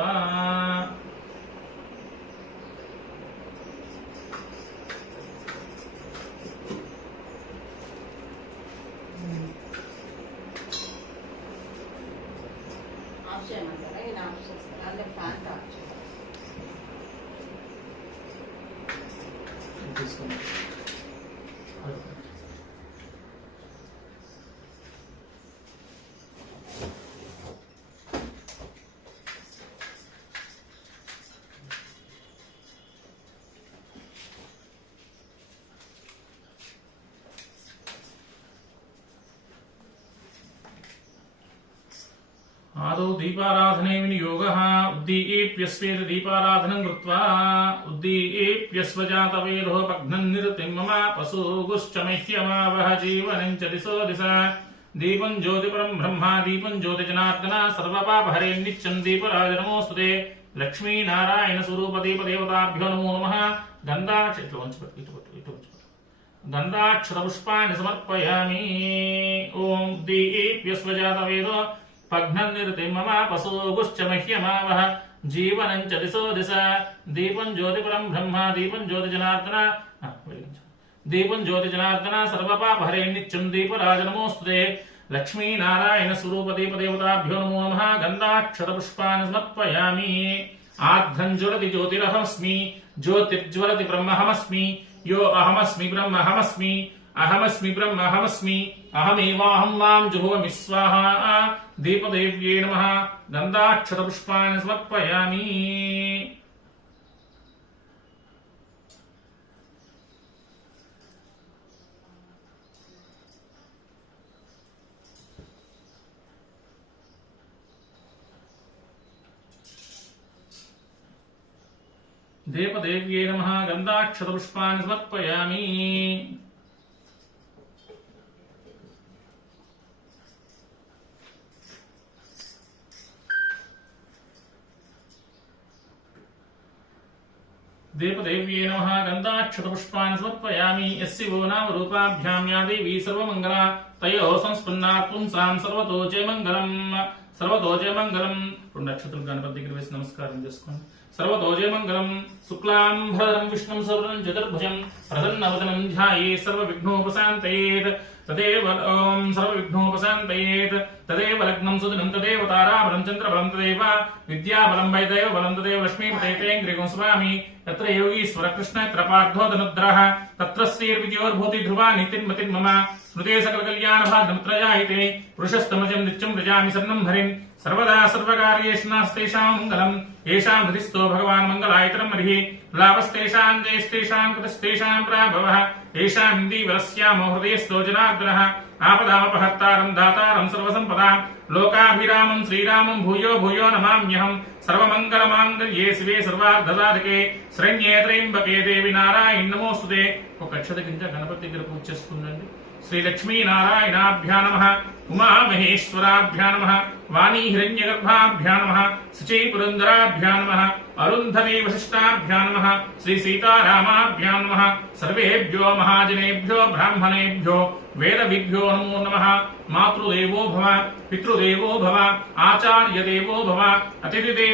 కృత్వా आदौ दीपाराधने विनियोगः उद्दीप्यस्वेद दीपाराधनं कृत्वा उद्दीप्यस्वजातवेदो भग्नं निरतिं मम पशुगुश्च मह्यमावह जीवनं च दिशो दिशा दीपं ज्योतिपरं ब्रह्मा दीपं ज्योतिजनार्दन सर्वपापहरे नित्यं दीपराज नमोस्तुते लक्ष्मी नारायण स्वरूप दीपदेवताभ्यो नमो नमः गन्धाक्षरपुष्पाणि समर्पयामि ओम दीप्यस्वजातवेदो भग्नं निरतिं मम पशुगुश्च मह्यमावह जीवनं च दिशो दिशा दीपं ज्योतिपरं ब्रह्मा दीपं ज्योतिजनार्दन सर्वपापहरे नित्यं दीपराज नमोस्तुते लक्ष्मी नारायण स्वरूप दीपदेवताभ्यो नमो नमः गन्धाक्षरपुष्पाणि समर्पयामि आर्द्रं ज्वलति ज्योतिरहमस्मि ज्योतिर्ज्वलति ब्रह्महमस्मि यो अहमस्मि ब्रह्महमस्मि अहमस्मि ब्रह्महमस्मि अहमेवाहं मां जुहोमि स्वाहा दीपदेव्ये नमः गन्धाक्षरपुष्पाणि समर्पयामि दीपदेव्ये नमः गन्धाक्षरपुष्पाणि समर्पयामि देवदेव्ये नमः गन्धाक्षरपुष्पाणि समर्पयामि यस्यो नाम रूपाभ्यां या देवी सर्वमङ्गला तयोः संस्पन्नात् पुंसां सर्वतो जयमङ्गलम् రెండు నక్షత్రం గణపతి దగ్గర వేసి నమస్కారం చేసుకోండి सर्वतो जयमङ्गलम् शुक्लाम्भरधरं विष्णुं शशिवर्णं चतुर्भुजं प्रसन्नवदनं ध्यायेत् सर्वविघ्नोपशान्तयेत् तदेव तदेव लग्नं सुदिनं तदेव ताराबलं चन्द्रबलं तदेव विद्याबलं वैदेवबलं तदेव लक्ष्मीपते तेऽङ्घ्रिगुं स्वामी तत्र योगीश्वर कृष्ण यत्र पार्थो धनुद्रः तत्र श्रीर्विजयोर्भूति ध्रुवा नितिर्मतिर्मम स्मृते सकलकल्याणभाद्रमुत्रयाहिते पुरुषस्तमजं नित्यं व्रजामि शरणं हरिं सर्वदा सर्वकार्येषु नास्तेषां मङ्गलम् येषां हृदिस्थो भगवान् मङ्गलायतनं हरिः लाभस्तेषां जयस्तेषां कृतस्तेषां प्राभवः येषां हिन्दीवरस्यामो हृदयस्थो जनार्दनः आपदामपहर्तारं दातारं सर्वसम्पदां लोकाभिरामं श्रीरामं भूयो भूयो नमाम्यहं सर्वमङ्गलमाङ्गल्ये शिवे सर्वार्धसाधके शरण्ये त्र्यम्बके देवी नारायण नमोस्तुते ఒక అక్షత కింద గణపతి దగ్గర పూజ చేసుకుందండి శ్రీ లక్ష్మీ నారాయణాభ్యా నమః ఉమా మహేశ్వరాభ్యా నమః వాణీ హిరణ్యగర్భాభ్యా నమః శచీ పురంధరాభ్యా నమః అరుంధవీ వశిష్టాభ్యా నమః శ్రీ సీతారామాభ్యా నమః సర్వేభ్యో మహాజనేభ్యో బ్రాహ్మణేభ్యో వేదవిభ్యో నమో నమః మాతృదేవో భవ పితృదేవో భవ ఆచార్యదేవో భవ అతిథిదేవో